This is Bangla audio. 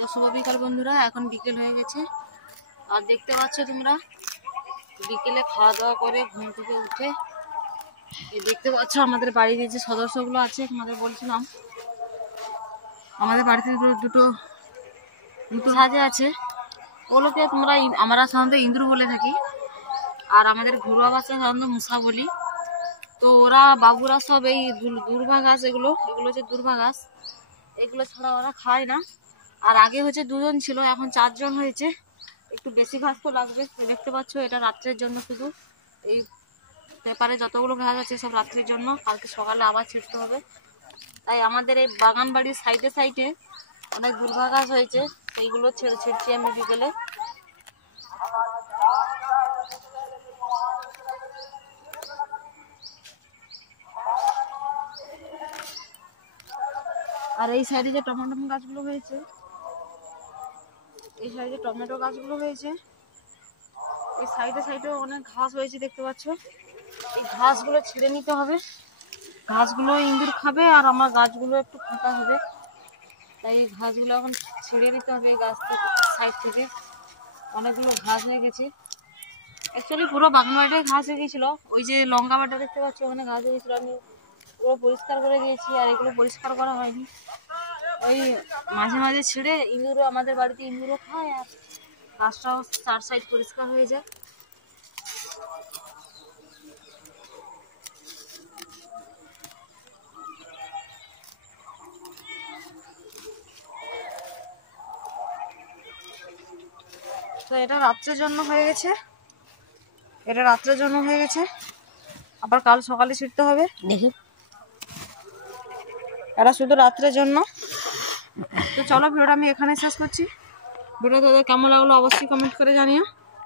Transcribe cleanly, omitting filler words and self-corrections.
তো শুভ বিকাল বন্ধুরা, এখন বিকেল হয়ে গেছে। আর দেখতে পাচ্ছ তোমরা বিকেলে খাওয়া দাওয়া করে ঘুম থেকে উঠে দেখতে পাচ্ছ আমাদের বাড়ির যে সদস্যগুলো আছে, তোমাদের বলছিলাম আমাদের বাড়িতে দুটো সাজে আছে। ওগুলোকে আমরা সাধারণত ইন্দুর বলে থাকি, আর আমাদের ঘরোয়া ভাষায় সাধারণত মুসা বলি। তো ওরা বাবুরা সব এই দুর্ভা ঘাস, এগুলো হচ্ছে দুর্ভা ঘাস, এগুলো ছাড়া ওরা খায় না। আর আগে হচ্ছে 2 জন ছিল, এখন 4 জন হয়েছে। একটু বেশি ঘাস তো লাগবে। দেখতে পাচ্ছ এটা রাত্রের জন্য, শুধু এই পেপারে যতগুলো ঘাস আছে সব রাত্রির জন্য, কালকে সকালে আবার ছিঁড়তে হবে। তাই আমাদের এই বাগান বাড়ির সাইডে সাইডে অনেক দুর্ভা ঘাস হয়েছে, সেইগুলো ছিঁড়ছি আমি বিকেলে। আর এই সাইডে যে টমেটো গাছগুলো হয়েছে, এই সাইডে টমেটো গাছগুলো হয়েছে, এই সাইডে সাইডে অনেক ঘাস হয়েছে দেখতে পাচ্ছ। এই ঘাসগুলো ছিঁড়ে নিতে হবে, ঘাসগুলো ইঁদুর খাবে আর আমার গাছগুলো একটু ফাঁকা হবে। তাই এই ঘাসগুলো এখন ছিঁড়ে নিতে হবে। এই গাছ সাইড থেকে অনেকগুলো ঘাস হয়ে গেছে। অ্যাকচুয়ালি পুরো বাগান বাড়িটাই ঘাস হয়ে গেছিল। ওই যে লঙ্কা বাটা দেখতে পাচ্ছ, ওখানে ঘাস হয়ে গেছিলো, আমি পুরো পরিষ্কার করে দিয়েছি। আর এগুলো পরিষ্কার করা হয়নি, ওই মাঝে মাঝে ছিঁড়ে ইঁদুরও, আমাদের বাড়িতে ইঁদুরও খায়, আর গাছটাও 4 সাইড পরিষ্কার হয়ে যায়। তো এটা রাত্রের জন্য হয়ে গেছে, আবার কাল সকালে ছিঁড়তে হবে। দেখি, এটা শুধু রাত্রের জন্য। তো চলো, ভিডিওটা আমি এখানে শেষ করছি। ভিডিও তাদের কেমন লাগলো অবশ্যই কমেন্ট করে জানিও।